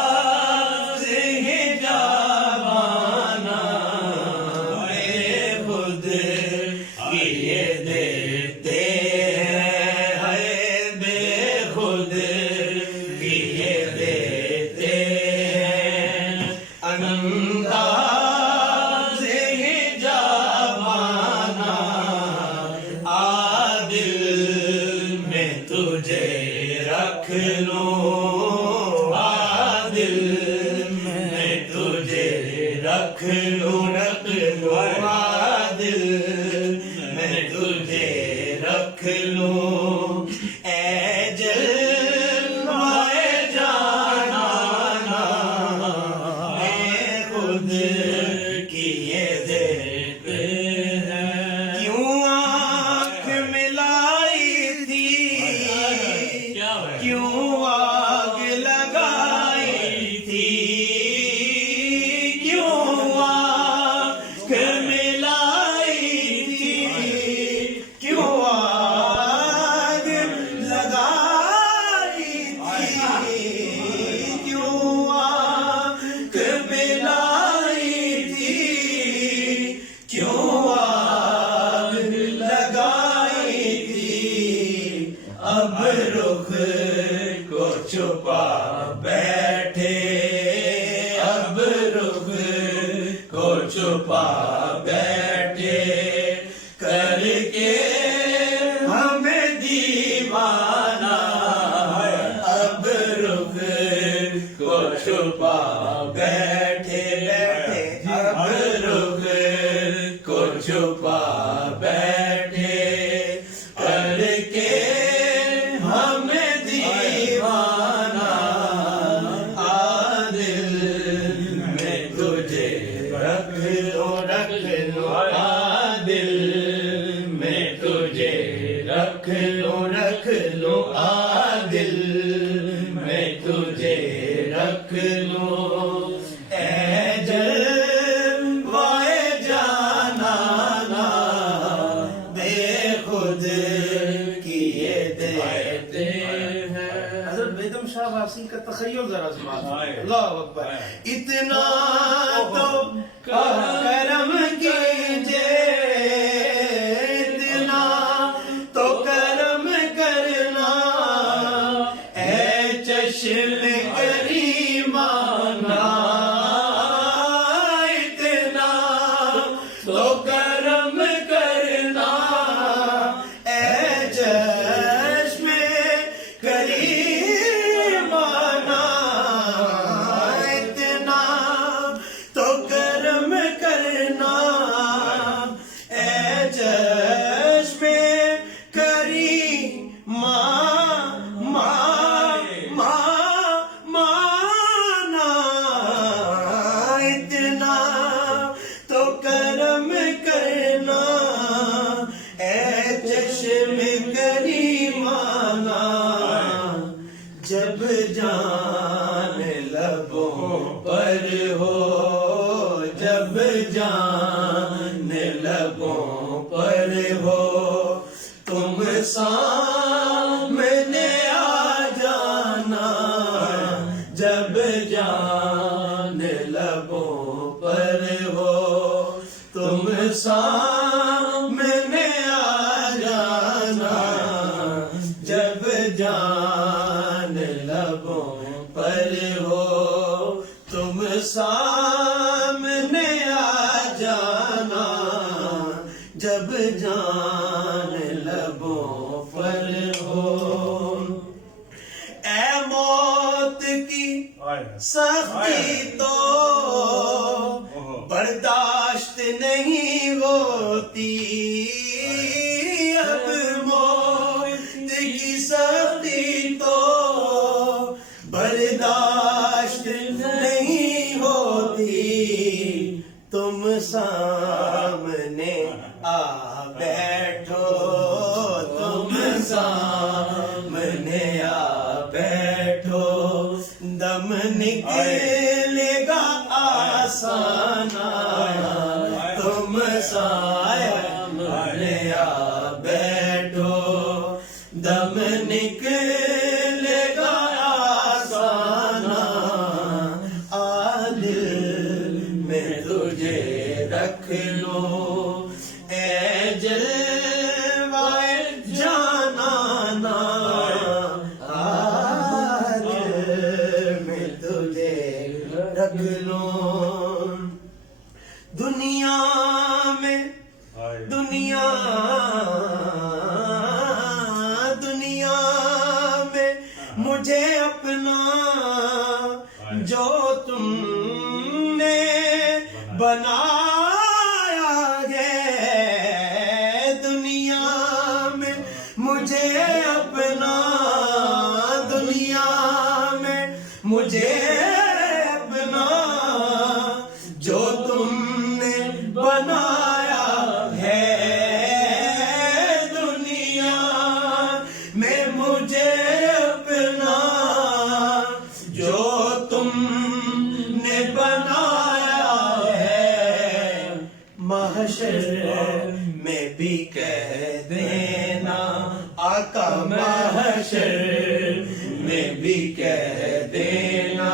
انداز ہے جوانہ بے خود کیے دیتے ہیں بے خود کیے دیتے ہیں انداز ہے جوانہ عادل میں تجھے رکھ لوں عادل میں تجھے رکھ لوں عادل میں تجھے رکھ لوں اے جلوہ جانانا میں خود کیے دیتے ہیں کیوں آنکھ ملائی تھی کیوں آگ لگائی تھی کیوں آنکھ ملائی تھی کیوں آگ لگائی تھی کیوں آنکھ ملائی تھی کیوں آگ لگائی تھی اب رخ کو چھپا بیٹھے اب رخ کو چھپا بیٹھے کر کے ہمیں دیوانہ اب رخ کو چھپا بیٹھے اب رخ کو چھپا بیٹھے کر کے ہمیں دیوانہ عادل میں تجھے رکھ لوں عادل میں تجھے رکھ لوں عادل میں تجھے رکھ لوں اے جلوہ جانانا بے خود کیے دیتے ہیں حضرت بیگم شاہ واسی کا تخیل ذرا سماعت اللہ اکبر اتنا تو کرم کیجئے اتنا تو کرم کرنا اے چشم کریمانہ اتنا تو کرم کرنا اے چشم کریمانہ اتنا تو کرم کرنا اے چشم کریمانہ اتنا تو کرم کرنا اے چشم کریمانہ جب جان لبوں پر ہو جب جان لبوں پر ہو تم سامنے آ جانا جب جان لبوں پر ہو تم سامنے آ جانا جب جان لبوں پر ہو تم سامنے آ جانا جب جان لبوں پر ہو اے موت کی سختی تو برداشت نہیں ہوتی اب موت کی سختی تو برداشت نہیں ہوتی تم سامنے آ بیٹھو تم سامنے آ بیٹھو دم نکلے گا آسان تم سامنے آ بیٹھو دم نکلے رکھ لوں دنیا میں دنیا میں مجھے اپنا جو تم نے بنایا ہے دنیا میں مجھے اپنا دنیا میں مجھے اپنا جو تم نے بنایا ہے دنیا میں مجھے اپنا جو تم نے بنایا ہے محشر میں بھی کہہ دینا آقا محشر میں بھی کہہ دینا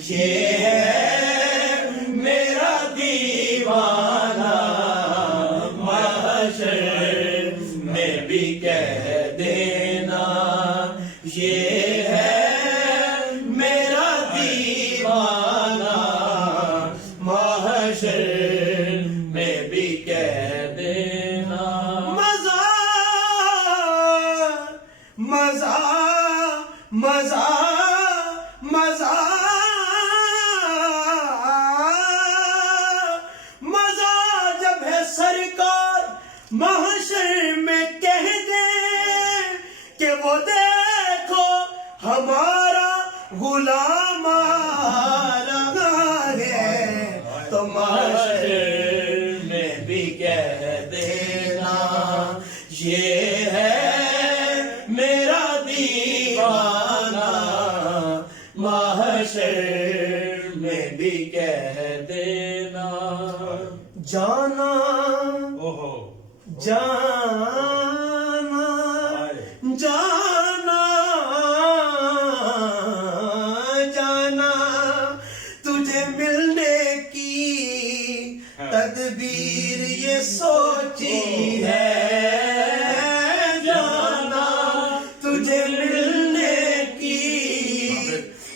یہ ہے میرا دیوانہ محشر میں بھی کہہ دینا یہ ہے میرا دیوانہ محشر میں بھی کہہ دینا مزہ مزہ مزہ مزہ مزہ جب ہے سرکار محشر میں کہہ دیں کہ وہ دیکھو ہمارا غلام آ رہا ہے تو محشر میں بھی کہہ دینا یہ ہے میرا دیوانہ محشر میں بھی کہہ دینا جانا جانا جانا جانا تجھے ملنے کی تدبیر یہ سوچی ہے جانا تجھے ملنے کی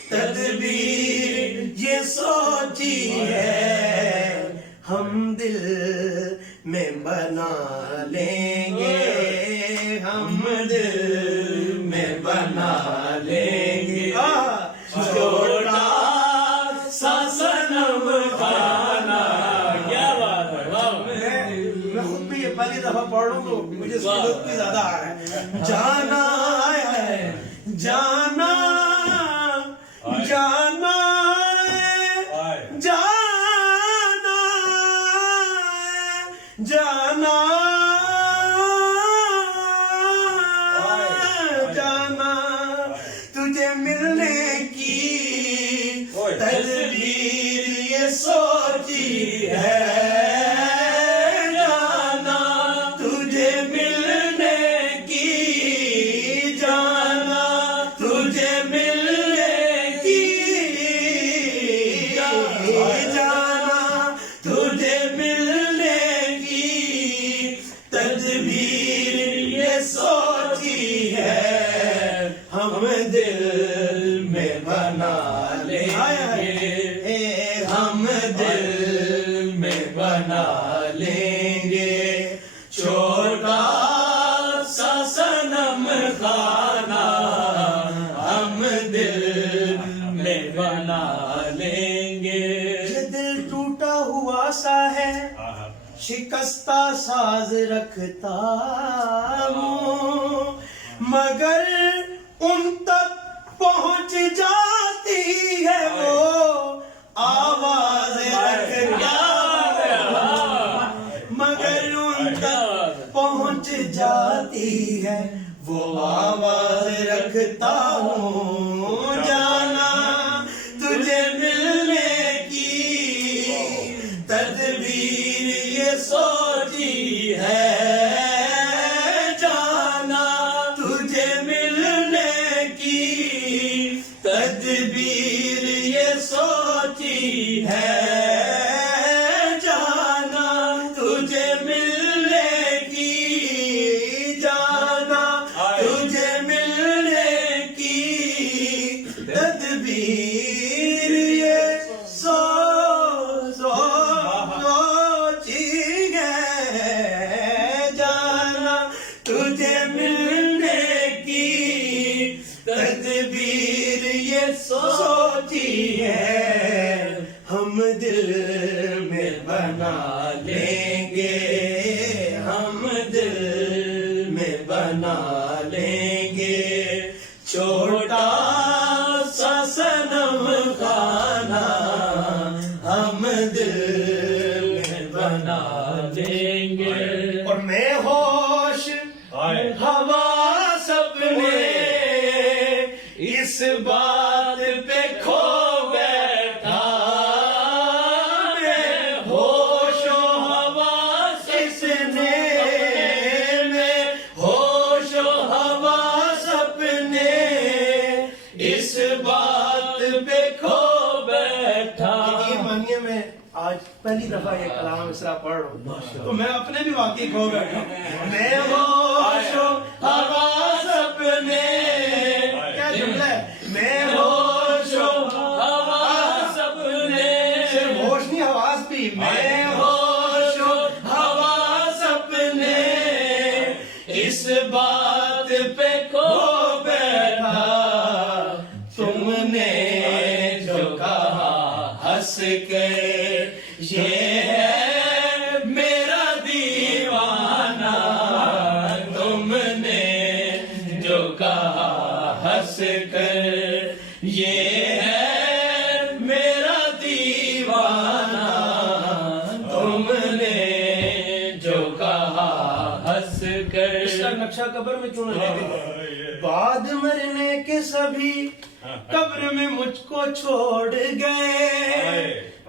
تدبیر یہ سوچی ہے ہم دل میں بنا لیں گے ہم دل میں بنا لیں گے چھوٹا سا صنم کھانا کیا بات ہے میں خود بھی یہ پہلی دفعہ پڑھ رہا ہوں تو مجھے سکوت بھی زیادہ آ رہا ہے جانا ہے جانا جانا جانا جانا جانا تجھے ملنے کی تدبیر یہ سوچی ہے جانا تجھے ملنے کی جانا تجھے ملنے کی جانا تجھے ملنے کی تدبیر یہ سوچی ہے ہم دل میں بنا لیں گے ہم دل میں بنا لیں گے چھوٹا سا صنم خانہ ہم دل میں بنا لیں گے یہ دل ٹوٹا ہوا سا ہے شکستہ ساز رکھتا ہوں مگر ان تک پہنچ جاتی ہے وہ آواز رکھتا مگر ان تک پہنچ جاتی ہے وہ آواز رکھتا ہوں جانا تجھے ملنے کی تدبیر یہ سوچی ہے جانا تجھے ملنے کی تدبیر یہ سوچی ہے جانا تجھے ملنے کی جانا تجھے ملنے کی تدبیر یہ سوچی ہے ہم دل میں بنا لیں گے، ہم دل میں بنا لیں گے، چھوٹا سا صنم خانہ ہم دل میں بنا لیں گے۔ اور میں ہوش حواس اپنے اس بات پہ کھو بیٹھا، میں ہوش و حواس اس نے، میں ہوش و حواس اپنے اس بات پہ کھو بیٹھا۔ یہ مانیے میں آج پہلی دفعہ یہ کلام مصرع پڑھ رہا ہوں تو میں اپنے بھی واقعی کھو بیٹھا ہوں۔ میں ہوش و حواس اپنے، کیا جملہ ہے، میں ہوش و حواس اپنے، صرف ہوش نہیں حواس بھی، میں ہوش و حواس اپنے اس بات پہ کھو بیٹھا، تم نے جو کہا ہنس کے یہ ہے میرا دیوانہ، تم نے جو کہا ہنس کر یہ ہے میرا دیوانہ، تم نے جو کہا ہنس کر۔ اس کا نقشہ قبر میں کیوں لے گئے؟ بعد مرنے کے سبھی قبر میں مجھ کو چھوڑ گئے،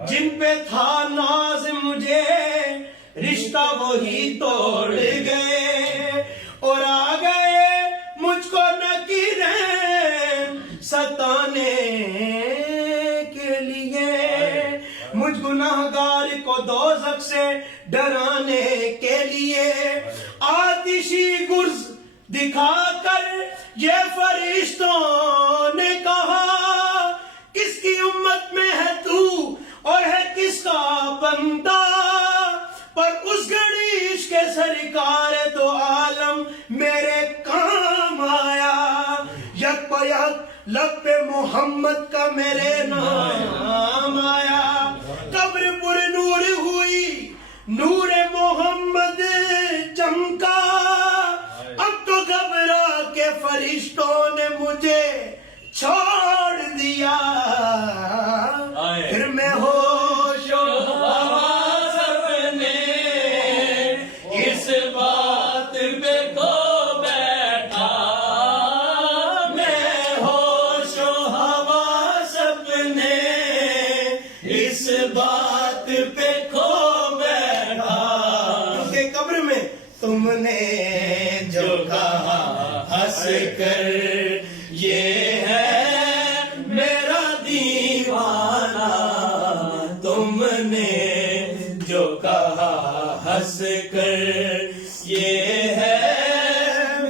جن پہ تھا ناز مجھے رشتہ وہی توڑ گئے، اور آ گئے مجھ کو نکیریں ستانے کے لیے، مجھ گناہگار کو دوزخ سے ڈرانے کے لیے، آتشی گرز دکھا کر یہ فرشتوں نے کہا کس کی امت میں ہے تو اور ہے کس کا بندہ، پر اس گھڑی عشق سرکار تو عالم میرے کام آیا، یک پہ یک لب پہ محمد کا میرے نام آیا، قبر پر نور ہوئی، نور محمد چمکا، اب تو گھبرا کے فرشتوں نے مجھے چھوڑ دیا، پھر میں ہوش و حواس اپنے اس بات پہ کھو بیٹھا، میں ہوش و حواس اپنے اس بات پہ کھو بیٹھا، کیونکہ قبر میں تم نے جو کہا ہنس کر یہ ہے میرا دیوانہ، تم نے جو کہا ہنس کر یہ ہے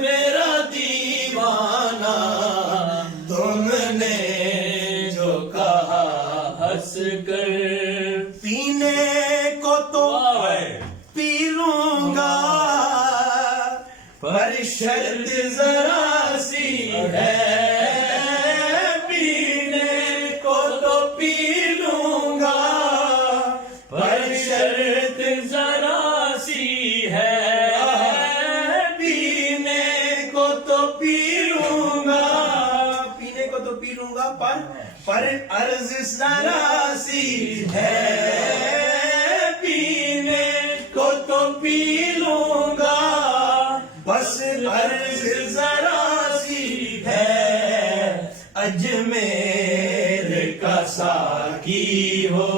میرا دیوانہ، تم نے جو کہا ہنس کر، پینے کو تو پی لوں گا پر شرط ذرا سی ہے، پینے کو تو پی لوں گا پر شرط ذرا سی ہے، پینے کو تو پی لوں گا، پینے کو تو پی لوں گا پر عرض ذرا سی ہے، پینے کو تو پی لوں گا بس عرض ذرا سی ہے، اجمیر کا ساقی ہو،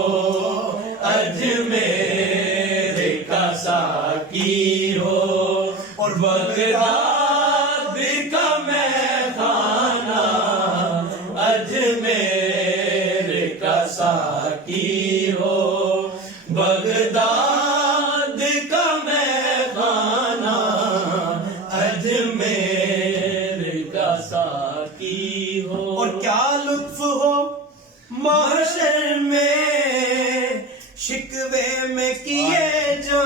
اجمیر کا ساقی ہو، اور بغداد کا میخانہ، اجمیر کا ساقی ہو، بغداد کا میخانہ، اجمیر کا ساقی ہو، اور کیا لطف ہو محشر میں شکوے میں کیے جو،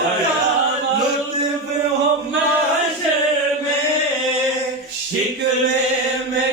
کیا لطف ہو محشر میں شکوے میں